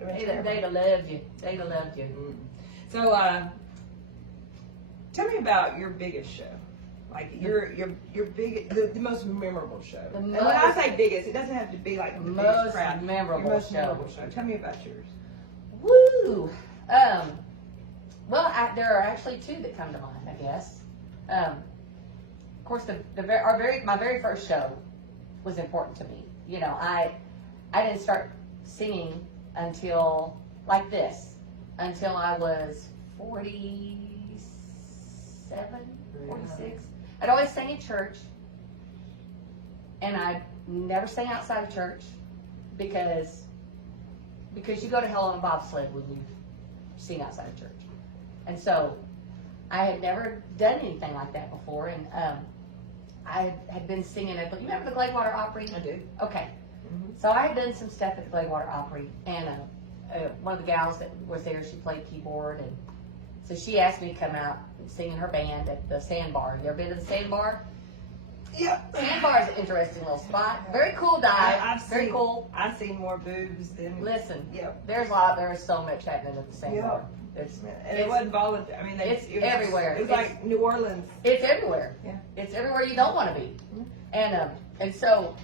They'd have loved you. They'd have loved you. Mm. So, tell me about your biggest show. Like your big, the most memorable show. And when I say biggest, it doesn't have to be like the biggest crowd. Your most memorable show. Tell me about yours. Woo! Well, there are actually two that come to mind, I guess. Of course, my very first show was important to me. You know, I didn't start singing until like this, until I was 47, 46. I'd always sang in church, and I never sang outside of church because you go to hell on a bobsled when you sing outside of church. And so I had never done anything like that before, and I had been singing at, you remember the Gladewater Opry? I do. Okay. Mm-hmm. So I had done some stuff at the Gladewater Opry, and one of the gals that was there, she played keyboard, and so she asked me to come out and sing in her band at the Sandbar. You ever been to the Sandbar? Yep. Sandbar is an interesting little spot. Very cool dive. Very cool. I've seen more boobs than. Listen. Yep. There's so much happening at the Sandbar. Yep. It wasn't voluntary. I mean, it was everywhere. It was like New Orleans. It's everywhere. Yeah. It's everywhere you don't want to be. And so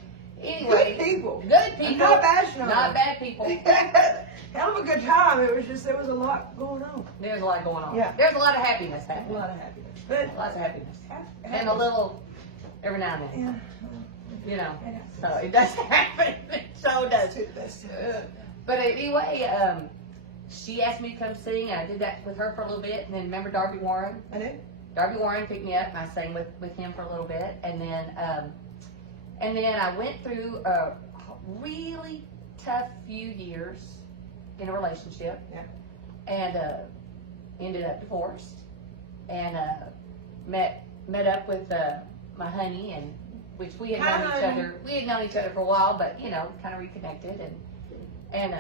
anyway. Good people. Good people. Not bashing on Not them. bad people. Hell of a good time. It was just there was a lot going on. There's a lot going on. Yeah. There's a lot of happiness A happening. lot of happiness. But Lots of happiness. And a little every now and then. Yeah. You know. So it does happen. It so does. But anyway, she asked me to come sing, and I did that with her for a little bit. And then remember Darby Warren? I do. Darby Warren picked me up, and I sang with him for a little bit. And then I went through a really tough few years in a relationship. Yeah. And ended up divorced. And met up with my honey, and which we had known each other. We had known each other for a while, but you know, kind of reconnected. And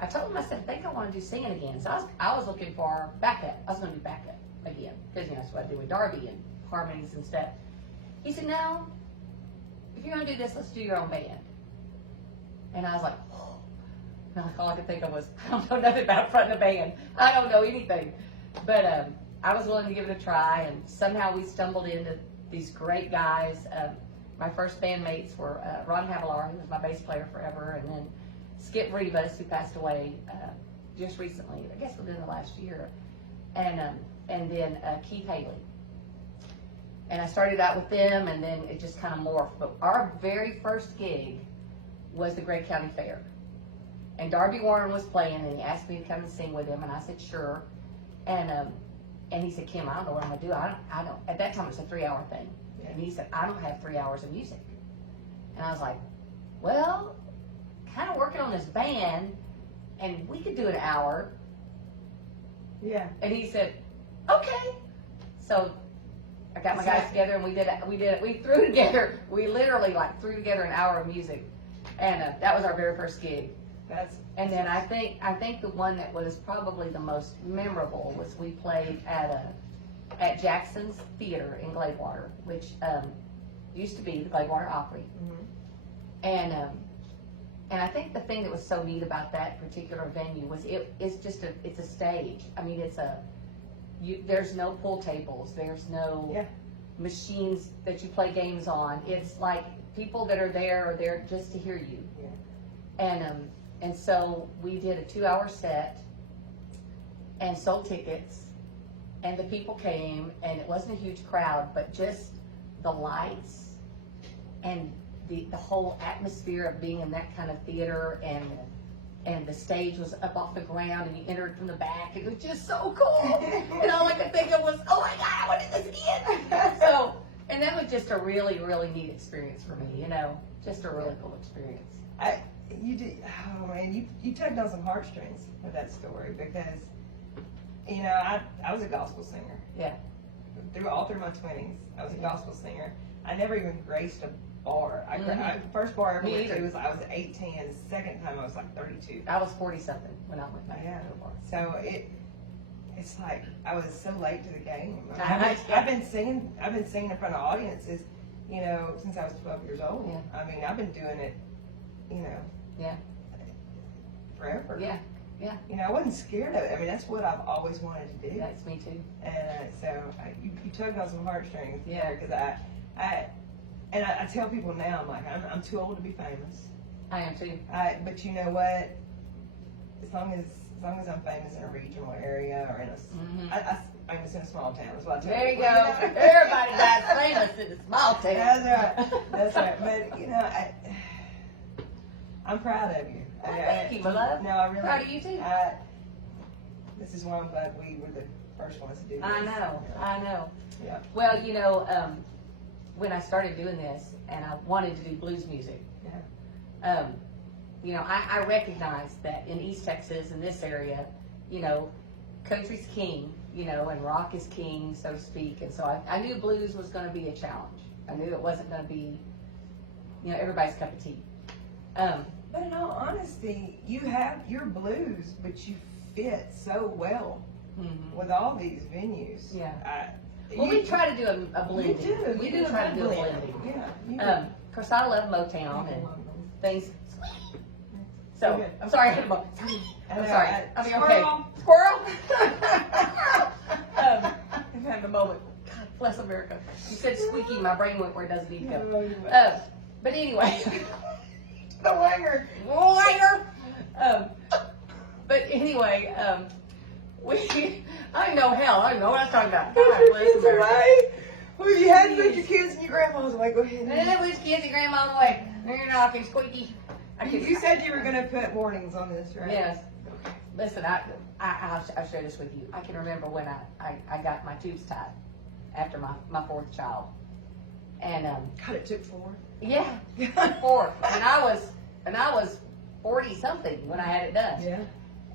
I told him, I said, I think I want to do singing again. So I was looking for backup. I was going to do backup again because you know that's what I do with Darby and harmonies and stuff. He said, no, if you're going to do this, let's do your own band. And I was like, oh. And all I could think of was, I don't know nothing about fronting a band. I don't know anything. But I was willing to give it a try, and somehow we stumbled into these great guys. My first bandmates were Ron Havilar, who was my bass player forever, and then Skip Rivas, who passed away just recently, I guess within the last year, and then Keith Haley. And I started out with them, and then it just kind of morphed. But our very first gig was the Gray County Fair. And Darby Warren was playing, and he asked me to come and sing with him, and I said, sure. And he said, Kim, I don't know what I'm going to do. I don't. At that time, it's a 3-hour thing. Yeah. And he said, I don't have 3 hours of music. And I was like, well, kind of working on this band, and we could do an hour. Yeah. And he said, okay. So I got my guys together, and we literally threw together an hour of music. And that was our very first gig. And then I think the one that was probably the most memorable was we played at Jackson's Theater in Gladewater, which used to be the Gladewater Opry. Mm-hmm. And I think the thing that was so neat about that particular venue was it's a stage. I mean, there's no pool tables, there's no machines that you play games on. It's like people that are there just to hear you. Yeah. And so we did a 2-hour set and sold tickets, and the people came, and it wasn't a huge crowd, but just the lights and the whole atmosphere of being in that kind of theater, and the stage was up off the ground, and you entered from the back. It was just so cool. And all I could think of was, oh my God, I want to do this again. So, and that was just a really, really neat experience for me, you know, just a really cool experience. You did. Oh man, you tugged on some heartstrings with that story because, you know, I was a gospel singer. Yeah. All through my 20s, I was a gospel singer. I never even graced a bar. First bar I ever went to was I was 18, and the second time I was like 32. I was 40-something when I went back to the bar. So it's like I was so late to the game. I've been singing in front of audiences, you know, since I was 12 years old. Yeah. I mean, I've been doing it, you know. Yeah. Forever. Yeah. Yeah. You know, I wasn't scared of it. I mean, that's what I've always wanted to do. That's me too. And you tugged on some heartstrings. Yeah. Because I tell people now, I'm like, I'm too old to be famous. I am too. But you know what? As long as I'm famous in a regional area or in famous in a small town, is what I tell There you people. go. Everybody got famous in a small town. That's right. That's right. But you know, I'm proud of you. Thank you, my love. No, I really. Proud of you too. This is why I'm glad we were the first ones to do this. I know. Yeah. Well, you know, when I started doing this, and I wanted to do blues music, you know, I recognize that in East Texas, in this area, you know, country's king, you know, and rock is king, so to speak. And so I knew blues was going to be a challenge. I knew it wasn't going to be, you know, everybody's cup of tea. But in all honesty, you have your blues, but you fit so well with all these venues. Yeah. Well, we try to do a blending. We do try to do a blending. Yeah. Of course, I love Motown and things. So, I'm sorry, I hit a bump. I'm sorry. I mean, okay. Squirrel? I'm having a moment. God bless America. You said squeaky, my brain went where it doesn't need to go. But anyway. The wanger. But anyway, I know hell. I know what I'm talking about. God bless America. Well, you had to put your kids and your grandma's away. Go ahead. And then with kids and grandma's away. You're knocking squeaky. You said you were going to put warnings on this, right? Yes. Listen, I'll share this with you. I can remember when I got my tubes tied after my fourth child. And God, it took 4. yeah, 4. And I was 40 something when I had it done. Yeah.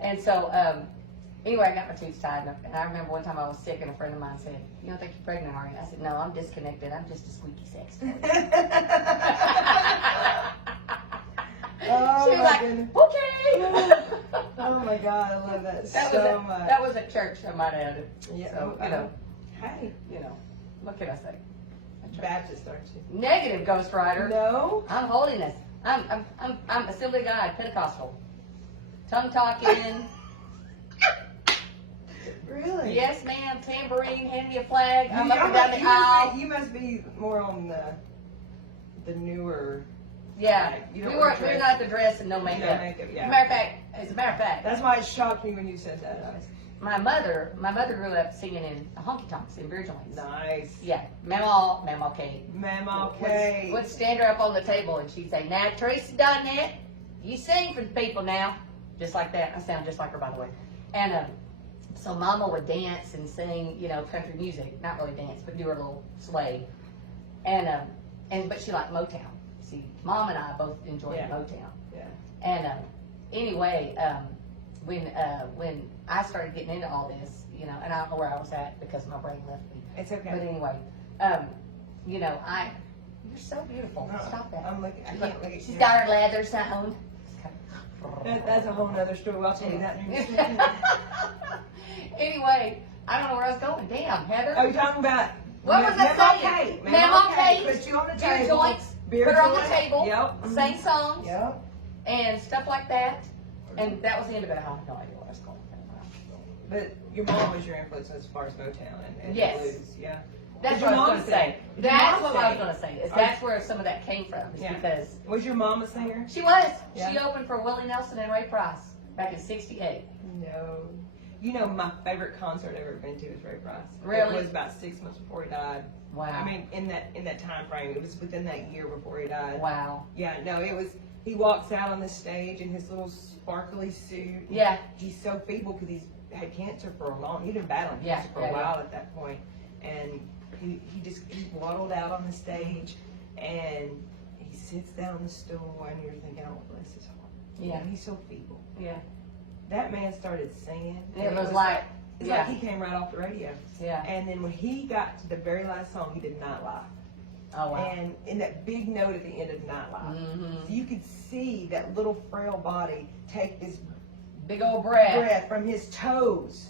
And so anyway, I got my tubes tied, and I remember one time I was sick, and a friend of mine said, "You don't think you're pregnant, are you?" I said, "No, I'm disconnected. I'm just a squeaky sex toy." Oh, she was like, goodness. "Okay." Oh my God, I love that, much. That was at church, I might add. Yeah. So, you know, Hey, you know, what can I say? Baptist, aren't you? Negative, Ghost Rider. No. I'm holiness. I'm Assembly of God, Pentecostal. Tongue talking. Really? Yes, ma'am. Tambourine. Hand me a flag. I'm You- up and down the aisle. You must be more on the newer. Yeah. Like, you We don't were wear dress. not the dress and no makeup. No makeup, yeah. As a matter of fact, That's why it shocked me when you said that. my mother grew up singing in honky tonks in Virgil Lanes. Nice. Yeah, Mama Kate. Mama Kate. Would stand her up on the table and she'd say, "Now, Tracy Donnet, you sing for the people now." Just like that. I sound just like her, by the way. And so Mama would dance and sing, you know, country music. Not really dance, but do her little sway. But she liked Motown. See, Mom and I both enjoyed Motown. Yeah. And anyway, when I started getting into all this, you know, and I don't know where I was at because my brain left me. It's okay. But anyway, you know, you're so beautiful. Stop that. I'm looking. I can't look at She's you. got her leather sound. That's a whole nother story. I'll tell you that in a second. Anyway, I don't know where I was going. Damn, Heather. Are you talking about? What was I saying? Mama Kate. Put you on the Beer table. joints. Beer Put her on the joint. table. Yep. Sing songs. Yep. And stuff like that. And that was the end of it. I have no idea what I was going. But your mom was your influence as far as Motown and Yes. blues. Yeah. That's Did what I your was mom going to say. sing? Did your That's mom what I was sing? going to say. Is that's where some of that came from. Is Yeah. because Was your mom a singer? she was. Yeah. She opened for Willie Nelson and Ray Price back in '68. No. You know, my favorite concert I've ever been to was Ray Price. Really? It was about 6 months before he died. Wow. I mean, in that time frame, it was within that year before he died. Wow. Yeah, no, it was. He walks out on the stage in his little sparkly suit. Yeah. He's so feeble because he's had cancer for a long. He'd been battling Yeah, cancer for a while at that point, and he waddled out on the stage, and he sits down on the stool, and you're thinking, oh, bless his heart. Yeah. And he's so feeble. Yeah. That man started singing. It and was like, it's yeah. like he came right off the radio. Yeah. And then when he got to the very last song, he did Not Laugh. Oh, wow. And in that big note at the end of Not Laugh, Mhm. you could see that little frail body take this Big old breath. breath from his toes